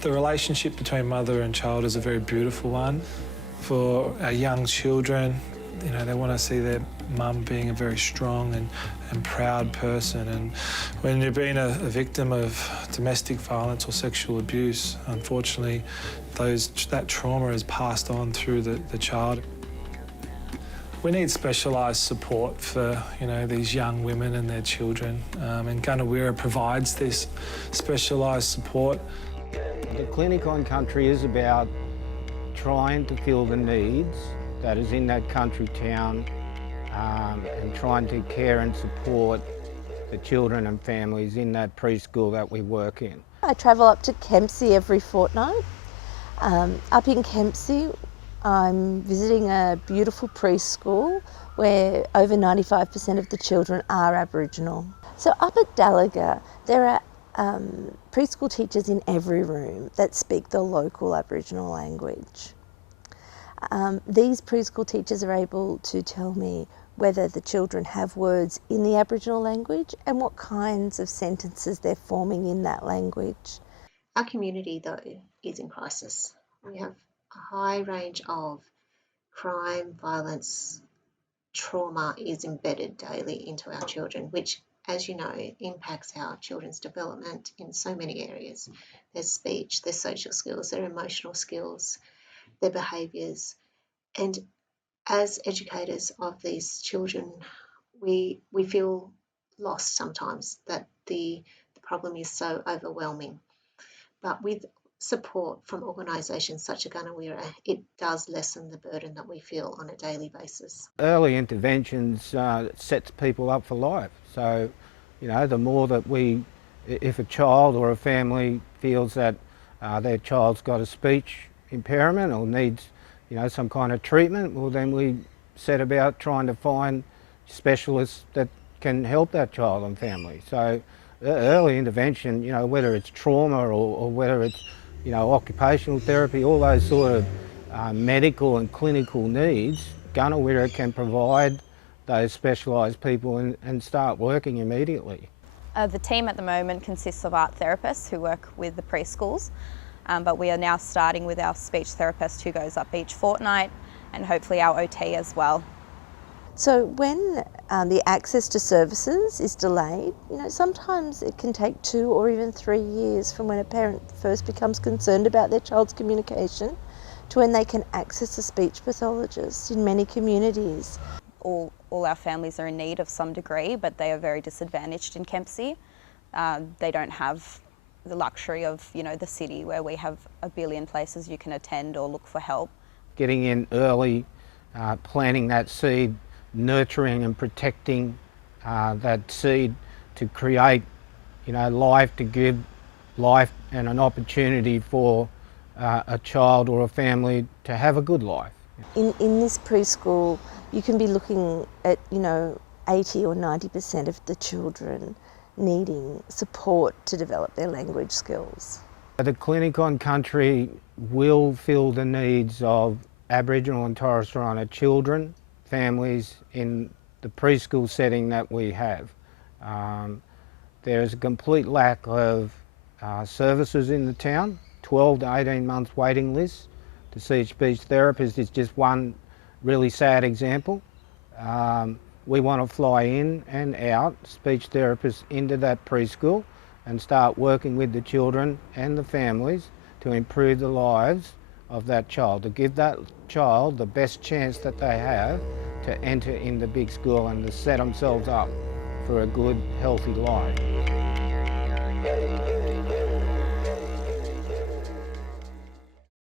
The relationship between mother and child is a very beautiful one. For our young children, you know, they want to see their mum being a very strong and proud person. And when you're being a victim of domestic violence or sexual abuse, unfortunately, that trauma is passed on through the child. We need specialised support for, you know, these young women and their children, and Gunawira provides this specialised support. The Clinic on Country is about trying to fill the needs that is in that country town, and trying to care and support the children and families in that preschool that we work in. I travel up to Kempsey every fortnight. Up in Kempsey, I'm visiting a beautiful preschool where over 95% of the children are Aboriginal. So up at Dalaga, there are preschool teachers in every room that speak the local Aboriginal language. These preschool teachers are able to tell me whether the children have words in the Aboriginal language and what kinds of sentences they're forming in that language. Our community, though, is in crisis. We have a high range of crime, violence, trauma is embedded daily into our children, which, as you know, impacts our children's development in so many areas. Their speech, their social skills, their emotional skills, their behaviours. And as educators of these children, we feel lost sometimes that the problem is so overwhelming. But with support from organisations such as Gunawira, it does lessen the burden that we feel on a daily basis. Early interventions sets people up for life. So, you know, the more that if a child or a family feels that their child's got a speech impairment or needs, you know, some kind of treatment, well, then we set about trying to find specialists that can help that child and family. So early intervention, you know, whether it's trauma or whether it's, you know, occupational therapy, all those sort of medical and clinical needs, Gunawira can provide those specialised people and start working immediately. The team at the moment consists of art therapists who work with the preschools, but we are now starting with our speech therapist who goes up each fortnight, and hopefully our OT as well. So when the access to services is delayed, you know, sometimes it can take 2 or even 3 years from when a parent first becomes concerned about their child's communication to when they can access a speech pathologist in many communities. All our families are in need of some degree, but they are very disadvantaged in Kempsey. They don't have the luxury of, you know, the city where we have a billion places you can attend or look for help. Getting in early, planting that seed, nurturing and protecting that seed to create, you know, life, to give life and an opportunity for a child or a family to have a good life. In this preschool, you can be looking at, you know, 80 or 90% of the children needing support to develop their language skills. The Clinic on Country will fill the needs of Aboriginal and Torres Strait Islander children, families in the preschool setting that we have. There is a complete lack of services in the town. 12 to 18 months waiting list to see a speech therapist is just one really sad example. We want to fly in and out speech therapists into that preschool and start working with the children and the families to improve the lives of that child, to give that child the best chance that they have to enter in the big school and to set themselves up for a good, healthy life.